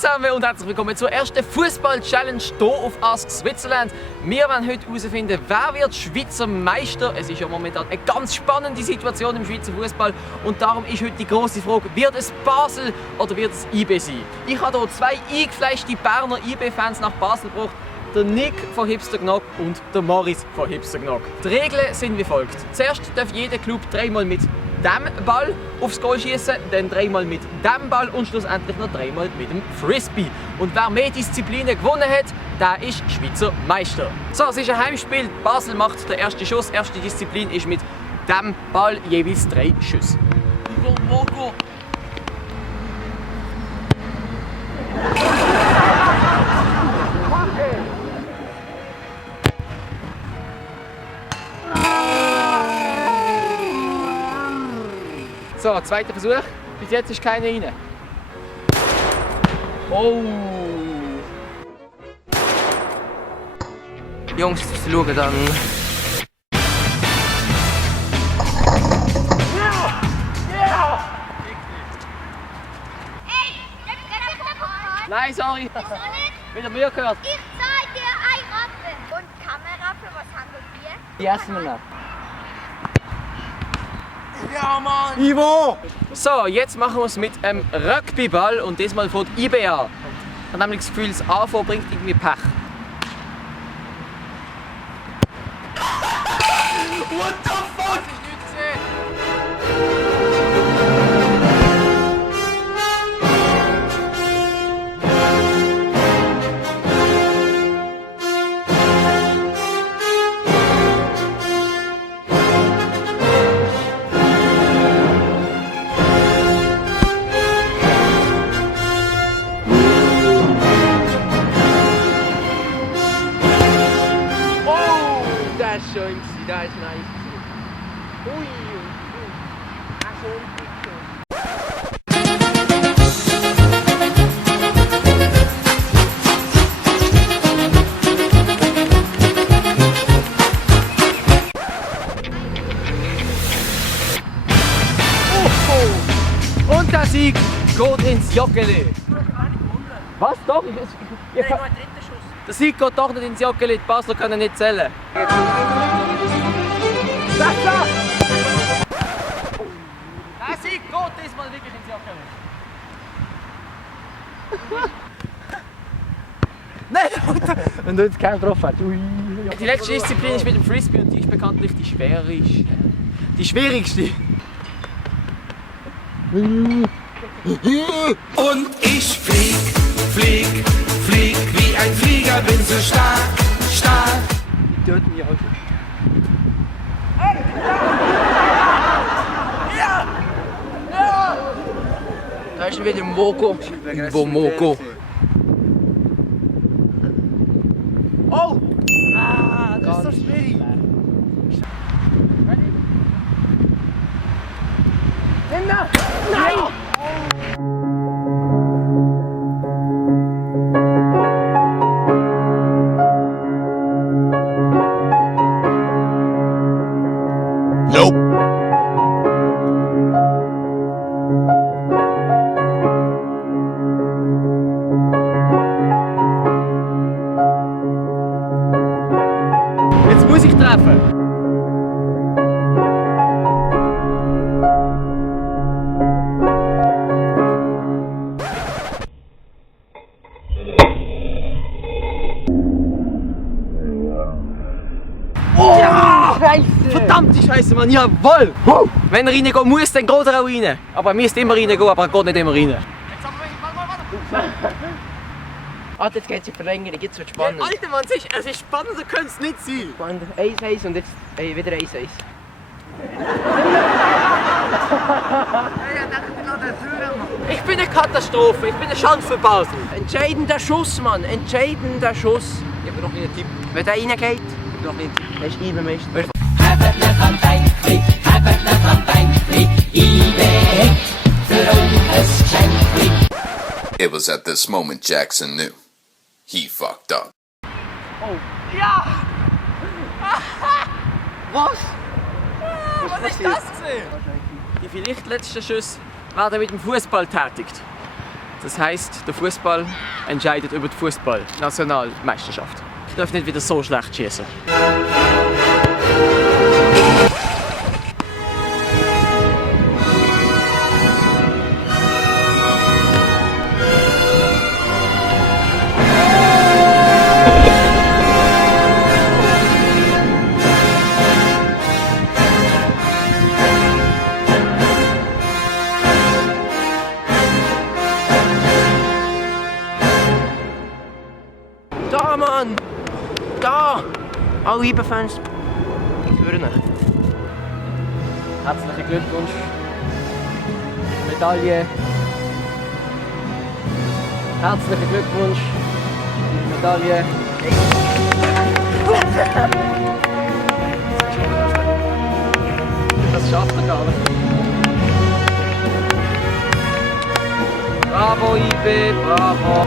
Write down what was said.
zusammen und herzlich willkommen zur ersten Fußball-Challenge hier auf askswitzerland. Wir werden heute herausfinden, wer wird Schweizer Meister. Es ist ja momentan eine ganz spannende Situation im Schweizer Fußball und darum ist heute die grosse Frage, wird es Basel oder wird es IB sein? Ich habe hier zwei eingefleischte Berner IB-Fans nach Basel gebracht. Der Nick von Hipster Gnogg und der Maris von Hipster Gnogg. Die Regeln sind wie folgt. Zuerst darf jeder Club dreimal mit dem Ball aufs Goal schießen, dann dreimal mit dem Ball und schlussendlich noch dreimal mit dem Frisbee. Und wer mehr Disziplinen gewonnen hat, der ist Schweizer Meister. So, es ist ein Heimspiel. Basel macht den ersten Schuss. Erste Disziplin ist mit dem Ball jeweils 3 Schüsse. So, zweiter Versuch. Bis jetzt ist keiner rein. Oh! Jungs, schauen dann. Ja! Ja! Hey, der Kamera. Nein, sorry. Wieso nicht? Wieder mehr gehört. Ich zahle dir ein Rappe. Und Kameraffe, was haben wir? Die essen wir noch. Ja, Mann! Ivo! So, jetzt machen wir es mit einem Rugbyball und diesmal von IB an. Ich habe nämlich das Gefühl, das Anfangen bringt irgendwie Pech. What the fuck? Das ist schön, das ist nice. Ui, und der Sieg geht ins Joggeli. Was? Doch? Der Sieg geht doch nicht ins Joggeli, die Basler können nicht zählen. Der Sieg geht diesmal wirklich ins Joggeli. Nein, wenn du jetzt keinen drauf hast. Die letzte Disziplin ist mit dem Frisbee und die ist bekanntlich die schwierigste. Die schwierigste. Und ich flieg, flieg, flieg wie ein Flieger, bin so stark, stark. Die töten mich heute. Ja! Ja! Da ist wieder Moko. Moko. Oh! Ah, das ist so schwierig. Nein! Nope. Jetzt muss ich treffen. Ja! Scheiße! Verdammte Scheiße, Mann, jawohl! Wenn er reingehen muss, dann geht er auch rein. Aber er müsste immer reingehen, aber er geht nicht immer rein. Ah, jetzt geht es in Verlängerung, jetzt wird es spannend. Alter Mann, es ist spannender könnte es nicht sein. Spannend. 1-1 und jetzt wieder 1-1. Ich bin eine Katastrophe, ich bin eine Schande für Basel. Entscheidender Schuss, Mann, entscheidender Schuss. Ich habe noch einen Tipp. Wenn der reingeht, Noch einen Tipp. dann ist IB Meister. It was at this moment Jackson knew. He fucked up. Oh. Ja! Was? Was ist das gesehen? Die vielleicht letzten Schüsse werden mit dem Fußball tätigt. Das heisst, der Fußball entscheidet über die Fußball-Nationalmeisterschaft. Ich darf nicht wieder so schlecht schießen. Da, Mann! Da! Alle IBE-Fans. Führen. Herzlichen Glückwunsch. Medaille. Herzlichen Glückwunsch. Medaille. Das schafft er gar nicht. Bravo, IB, bravo.